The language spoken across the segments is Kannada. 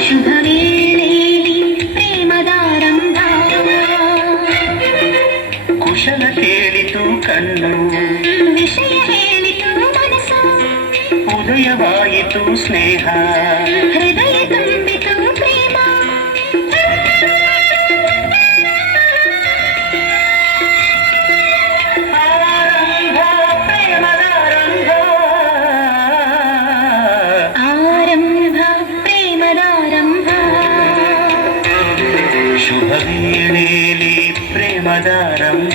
ಶುಭವೇಳೆಯಲ್ಲಿ ಪ್ರೇಮದಾರಂಭ ಕುಶಲ ಕೇಳಿತು ಕಣ್ಣು ವಿಷಯ ಹೇಳಿತು ಮನಸ್ಸು ಉದಯವಾಯಿತು ಸ್ನೇಹ ಹೃದಯ ತುಂಬಿತು ಪ್ರೇಮ ಆರಂಭ ಪ್ರೇಮದಾರಂಭ ಆರಂಭ ಪ್ರೇಮದಾರಂಭ ಶುಭ ವೇಳೆಯಲ್ಲಿ ಪ್ರೇಮದಾರಂಭ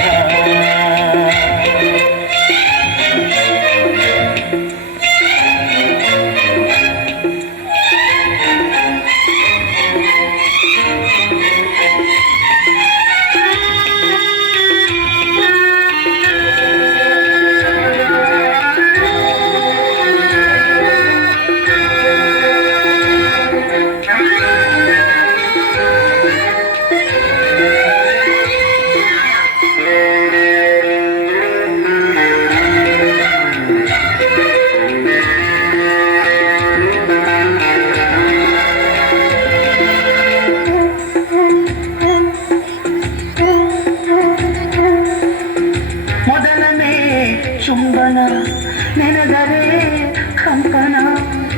ಮೊದಲನೇ ಚುಂಬನ ನೆನೆದರೆ ಕಂಪನ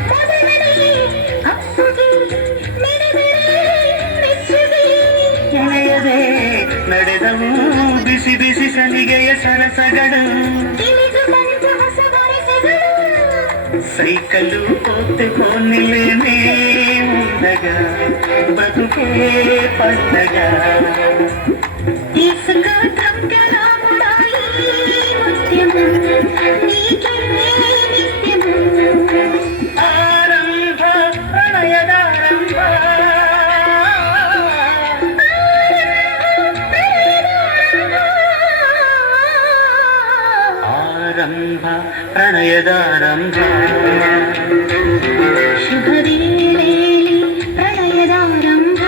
ಮೊದಲನೇ ಅಪ್ಪುಗೆ ನೆನೆದರೆ ಮೆಚ್ಚುಗೆ ಎಳೆಯದೆ ನಡೆದವು ಬಿಸಿ ಬಿಸಿ ಸಲಿಗೆಯ ಸರಸಗಳು ತಿಳಿದು ಬಂತು ಹೊಸ ಬರಸಗಳು ಸೈಕಲ್ಲು ಕೋತೆ ಕೋನಿಲೇನೆ ಮುಂದಗ ಬದುಕೇ ಪಟ್ಟಗ इसका धक्का मुड़ाई मुस्लिम नीके निस्लिम ಆರಂಭ ಪ್ರಣಯದಾರಂಭ ಆರಂಭ ಪ್ರಣಯದಾರಂಭ ಶುಭ ವೇಳೆಯಲ್ಲಿ ಪ್ರಣಯದಾರಂಭ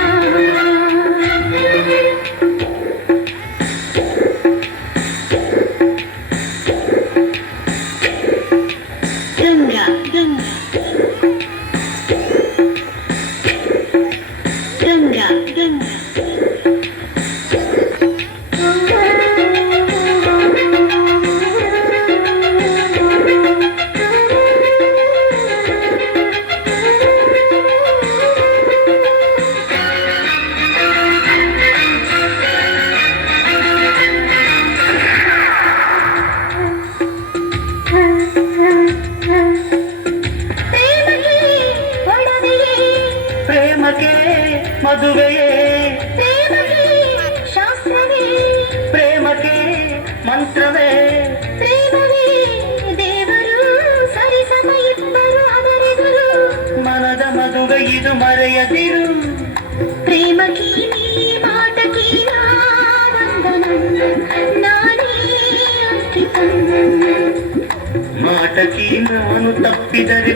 ಗಂಗಾ ಗಂಗಾ ಗಂಗಾ ಗಂಗಾ ಪ್ರೇಮಕ್ಕೆ ಮದುವೆಯೇ ಪ್ರೇಮಕ್ಕೆ ಶಾಸ್ತ್ರವೇ ಪ್ರೇಮಕ್ಕೆ ಮಂತ್ರವೇ ಪ್ರೇಮವೇ ದೇವರು ಸರಿಸಮ ಇಬ್ಬರು ಅವರೆದುರು ಮನದ ಮದುವೆ ಇದು ಮರೆಯದಿರು ಪ್ರೇಮಕೀ ನೀ ಮಾಟಕೀ ವಂದನಂ ನಾನೇ ಅಂಕಿತಂ ಮಾಟಕಿ ನಾನು ತಪ್ಪಿದರೆ